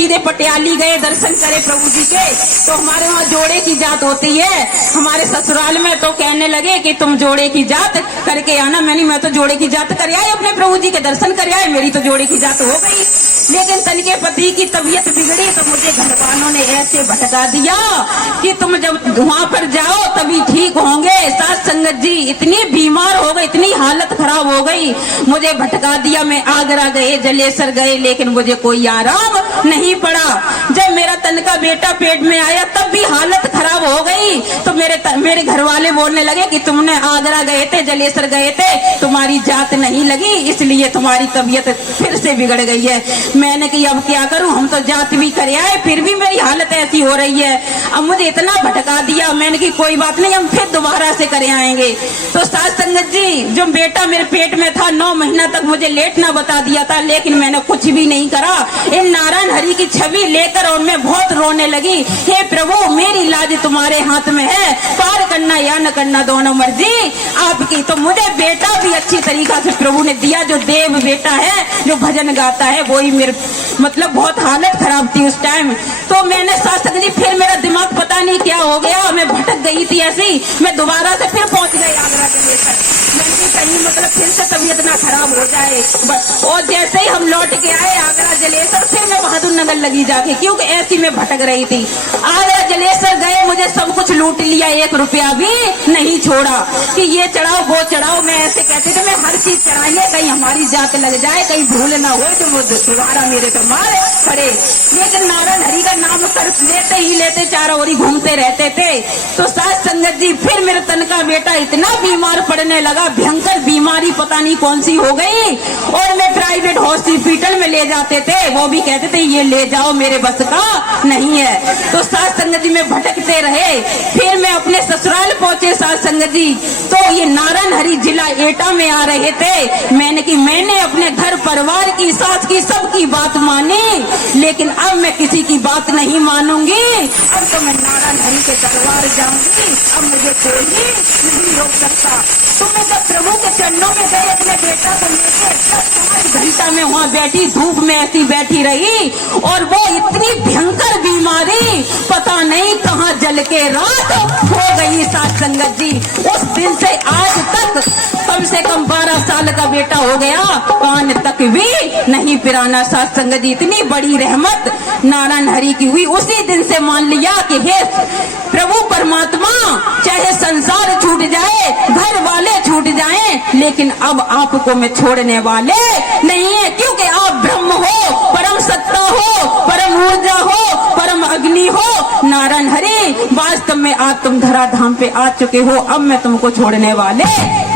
सीधे पटियाली गए, दर्शन करे प्रभु जी के। तो हमारे वहाँ जोड़े की जात होती है हमारे ससुराल में, तो कहने लगे कि तुम जोड़े की जात करके आना। मैं तो जोड़े की जात कर आई, अपने प्रभु जी के दर्शन कर आए, मेरी तो जोड़े की जात हो गई। लेकिन तन के पति की तबीयत बिगड़ी तो मुझे घर वालों ने ऐसे भटका दिया कि तुम जब वहां पर जाओ तभी ठीक होंगे। सास संगत जी इतनी बीमार हो गई, इतनी हालत खराब हो गई, मुझे भटका दिया। मैं आगरा गए, जलेसर गए, लेकिन मुझे कोई आराम नहीं पड़ा। जब मेरा तन का बेटा पेट में आया तब भी हालत खराब हो गई। तो मेरे घर वाले बोलने लगे कि तुमने आगरा गए थे, जलेसर गए थे, तुम्हारी जात नहीं लगी, इसलिए तुम्हारी तबीयत फिर से बिगड़ गई है। मैंने कि अब क्या करूं, हम तो जात भी करे आए, फिर भी मेरी हालत ऐसी हो रही है। अब मुझे इतना भटका दिया। मैंने कि कोई बात नहीं, हम फिर दोबारा से करे आएंगे। तो सास संगत जी, जो बेटा मेरे पेट में था 9 महीना तक मुझे लेटना बता दिया था, लेकिन मैंने कुछ भी नहीं करा। इन नारायण हरि की छवि लेकर और मैं बहुत रोने लगी। हे प्रभु, मेरी लाज तुम्हारे हाथ में है, पार करना या न करना दोनों मर्जी आपकी। तो मुझे बेटा भी अच्छी तरीका से प्रभु ने दिया, जो देव बेटा है, जो भजन गाता है, वही मेरे मतलब बहुत हालत खराब थी उस टाइम। तो मैंने सास संगत जी, फिर मेरा दिमाग पता नहीं क्या हो गया, मैं भटक गई थी ऐसी। मैं दोबारा से फिर पहुंच गई आगरा के लेकर, कहीं मतलब फिर से तबीयत ना खराब हो जाए। और जैसे ही हम लौट के आए आगरा जलेसर, फिर मैं बहादुर नगर लगी जाके, क्योंकि ऐसी मैं भटक रही थी। आगरा जलेसर गए, मुझे सब कुछ लूट लिया, 1 रुपया भी नहीं छोड़ा कि ये चढ़ाओ वो चढ़ाओ। मैं ऐसे कहते थे, मैं हर चीज चढ़ाइए, कहीं हमारी जात लग जाए, कहीं भूल ना हो तो वो दोबारा मेरे पे मार पड़े। लेकिन नारायण हरि का नाम कर लेते ही लेते चारों ओर घूमते रहते थे। तो सास संगत जी, फिर मेरे तन का बेटा इतना बीमार पड़ने लगा, भयंकर बीमारी पता नहीं कौन सी हो गई। और मैं प्राइवेट हॉस्पिटल में ले जाते थे, वो भी कहते थे ये ले जाओ, मेरे बस का नहीं है। तो सास संगत जी में भटकते रहे। फिर मैं अपने ससुराल पहुंचे सास संगत जी, तो ये नारायण हरि जिला एटा में आ रहे थे। मैंने अपने घर परिवार की, सास की, सबकी बात मानी, लेकिन अब मैं किसी की बात नहीं मानूंगी। अब तो मैं नारायण हरि के दरबार जाऊंगी, अब मुझे कोई नहीं रोक सकता। तो मैं जब प्रभु के चरणों में गए अपने बेटा को लेकर, 5 घंटा में वहाँ बैठी, धूप में ऐसी बैठी रही, और वो इतनी भयंकर बीमारी पता नहीं कहाँ जल के रात हो गई सास संगत जी। उस दिन से आज तक कम से कम 12 साल का बेटा हो गया, कान तक भी नहीं पिराना। सास संगत जी, इतनी बड़ी रहमत नारायण हरि की हुई। उसी दिन से मान लिया कि हे प्रभु परमात्मा, चाहे संसार छूट जाए, घर वाले छूट जाएं, लेकिन अब आपको मैं छोड़ने वाले नहीं है, क्योंकि आप ब्रह्म हो, परम सत्ता हो, परम ऊर्जा हो, परम अग्नि हो। नारायण हरि, वास्तव में आप तुम धरा धाम पे आ चुके हो, अब मैं तुमको छोड़ने वाले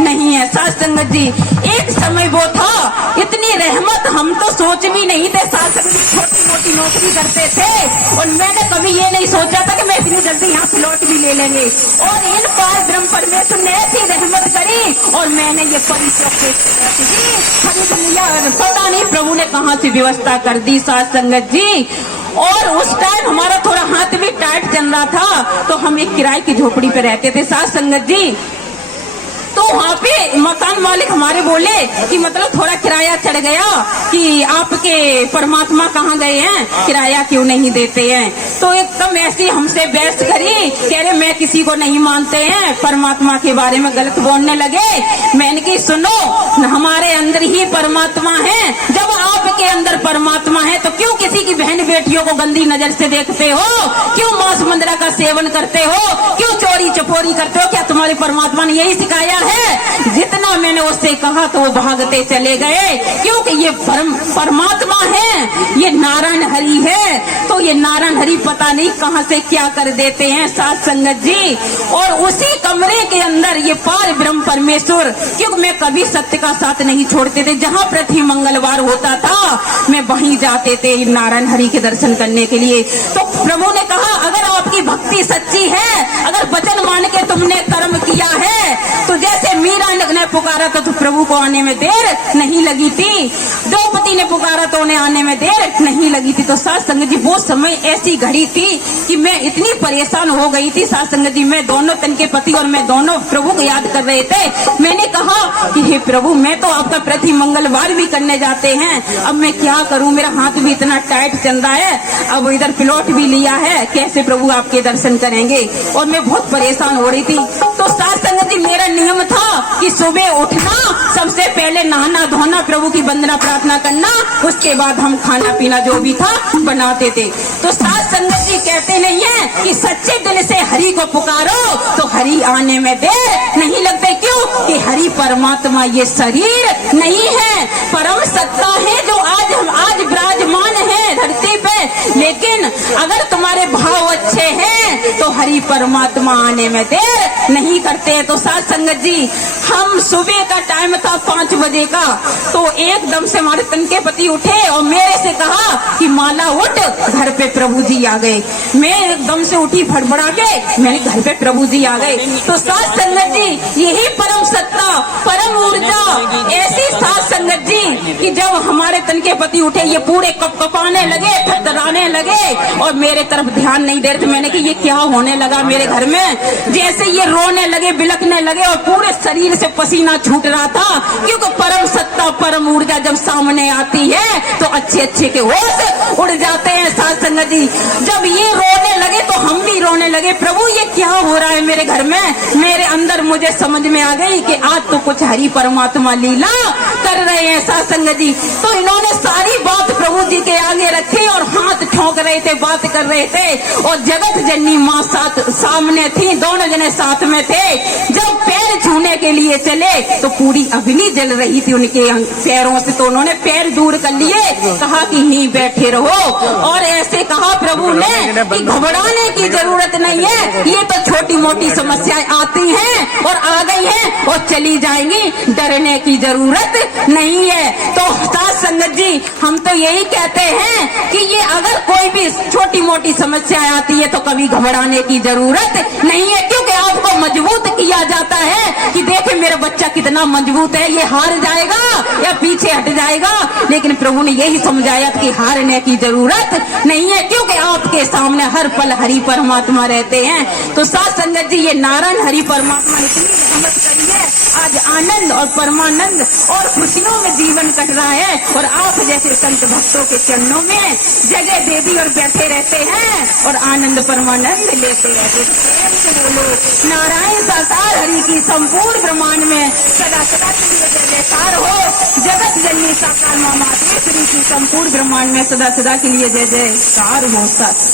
नहीं है। सास संगत जी, एक समय वो था, इतनी रहमत हम तो सोच भी नहीं थे। सास संगत जी छोटी मोटी नौकरी करते थे, और मैंने कभी ये नहीं सोचा था कि मैं इतनी जल्दी यहाँ प्लॉट भी ले लेंगे। और इन पार ब्रह्म परमेश्वर ने ऐसी रहमत करी, और मैंने ये खरीद लिया। पता नहीं प्रभु ने कहाँ से व्यवस्था कर दी सास संगत जी। और उस टाइम हमारा थोड़ा हाथ भी टाइट चल रहा था, तो हम एक किराए की झोपड़ी पे रहते थे सास संगत जी। तो वहाँ पे मकान मालिक हमारे बोले कि मतलब थोड़ा किराया चढ़ गया, कि आपके परमात्मा कहाँ गए हैं, किराया क्यों नहीं देते हैं। तो एकदम ऐसी हमसे बहस करी, कह रहे मैं किसी को नहीं मानते हैं, परमात्मा के बारे में गलत बोलने लगे। मैंने की सुनो, हमारे अंदर ही परमात्मा है। जब आपके अंदर परमात्मा है तो क्यों किसी की बहन बेटियों को गंदी नजर से देखते हो, क्यों मांस मंदिरा का सेवन करते हो, क्यों चोरी चपोरी करते हो। क्या तुम्हारे परमात्मा ने यही सिखाया है? जितना मैंने उससे कहा तो वो भागते चले गए, क्योंकि ये परमात्मा है, ये नारायण हरि है। तो ये नारायण हरि पता नहीं कहां से क्या कर देते हैं सास संगत जी। और उसी कमरे के अंदर ये पार ब्रह्म परमेश्वर, क्योंकि मैं कभी सत्य का साथ नहीं छोड़ते थे। जहां प्रति मंगलवार होता था मैं वहीं जाते थे नारायण हरि के दर्शन करने के लिए। तो प्रभु ने कहा, अगर आपकी भक्ति सच्ची है, अगर वचन मान के तुमने कर्म किया है, तो जैसे मीरा ने पुकारा था तो प्रभु प्रभु को आने में देर नहीं लगी थी। द्रौपदी ने पुकारा तो उन्हें आने में देर नहीं लगी थी। तो साथ संगत जी वो समय ऐसी घड़ी थी कि मैं इतनी परेशान हो गई थी। साथ संगत जी मैं दोनों तन के पति और मैं दोनों प्रभु को याद कर रहे थे। मैंने कहा कि हे प्रभु, मैं तो आपका प्रति मंगलवार भी करने जाते हैं, अब मैं क्या करूं, मेरा हाथ भी इतना टाइट चल रहा है, अब इधर प्लॉट भी लिया है, कैसे प्रभु आपके दर्शन करेंगे। और मैं बहुत परेशान हो रही थी। तो साथ संगत जी मेरा नियम था कि सुबह उठना, सबसे पहले नहाना धोना, प्रभु की वंदना प्रार्थना करना, उसके बाद हम खाना पीना जो भी था बनाते थे। तो साथ संगत जी कहते नहीं है कि सच्चे दिल से हरि को पुकारो तो हरि आने में देर नहीं लगते। क्यों कि हरि परमात्मा ये शरीर नहीं है, परम सत्ता है जो आज विराजमान है धरती पे। लेकिन अगर तुम्हारे भाव अच्छे हैं तो हरि परमात्मा आने में देर नहीं करते। तो साथ संगत जी हम सुबह का टाइम था 5 बजे का, तो एकदम से हमारे तन के पति उठे और मेरे से कहा कि माला उठ, घर पे प्रभु जी आ गए। मैं एकदम से उठी फड़फड़ा के, मैंने घर पे प्रभु जी आ गए। तो साथ संगत जी यही परम सत्ता परम ऊर्जा ऐसी साथ संगत जी कि जब हमारे तन के पति उठे ये पूरे कपकपाने लगे, थरथराने लगे और मेरे तरफ ध्यान नहीं दे रहे थे। मैंने कि ये क्या होने लगा मेरे घर में, जैसे ये रोने लगे, बिलखने लगे और पूरे शरीर से पसीना छूट रहा था। क्योंकि परम सत्ता परम ऊर्जा जब सामने आती है तो अच्छे अच्छे के होश उड़ जाते हैं। साथ संगत जी जब ये रोने लगे तो हम भी रोने लगे, प्रभु ये क्या हो रहा है मेरे घर में। मेरे अंदर मुझे समझ में आ गई कि आज तो कुछ हरि परमात्मा लीला कर रहे हैं। साथ संगत जी तो इन्होंने सारी बात प्रभु जी के आगे रखी और हाथ ठोक रहे थे, बात कर रहे थे। और जगत जननी माँ सामने थी, दोनों जने साथ में थे। जब पैर छूने के लिए चले तो पूरी अग्नि जल रही थी उनके पैरों से, तो उन्होंने पैर दूर कर लिए, कहा कि यहीं बैठे रहो। और ऐसे कहा प्रभु ने कि घबराने की जरूरत नहीं है, ये तो छोटी मोटी समस्याएं आती हैं और आ गई हैं और चली जाएंगी, डरने की जरूरत नहीं है। तो साथ संगत जी हम तो यही कहते हैं कि ये अगर कोई भी छोटी मोटी समस्याएं आती है तो कभी घबराने की जरूरत नहीं है। क्योंकि आपको मजबूत किया जाता है कि देखे मेरा बच्चा कितना मजबूत है, ये हार जाएगा या पीछे हट जाएगा। लेकिन प्रभु ने यही समझाया कि हारने की जरूरत नहीं है, क्योंकि आपके सामने हर पल हरि परमात्मा रहते हैं। तो साथ संगत जी ये नारायण हरि परमात्मा ने इतनी रहमत करी है, आज आनंद और परमानंद और खुशियों में जीवन कट रहा है। और आप जैसे संत भक्तों के चरणों में जगह दे दी और बैठे रहते हैं और आनंद परमानंद लेते रहते हैं। प्रेम से बोलो नारायण साकार हरि की संपूर्ण ब्रह्मांड में सदा सदा के लिए जय जयकार हो। जगत जननी साकार माँ मातेश्वरी की संपूर्ण ब्रह्मांड में सदा सदा के लिए जय जयकार हो। सत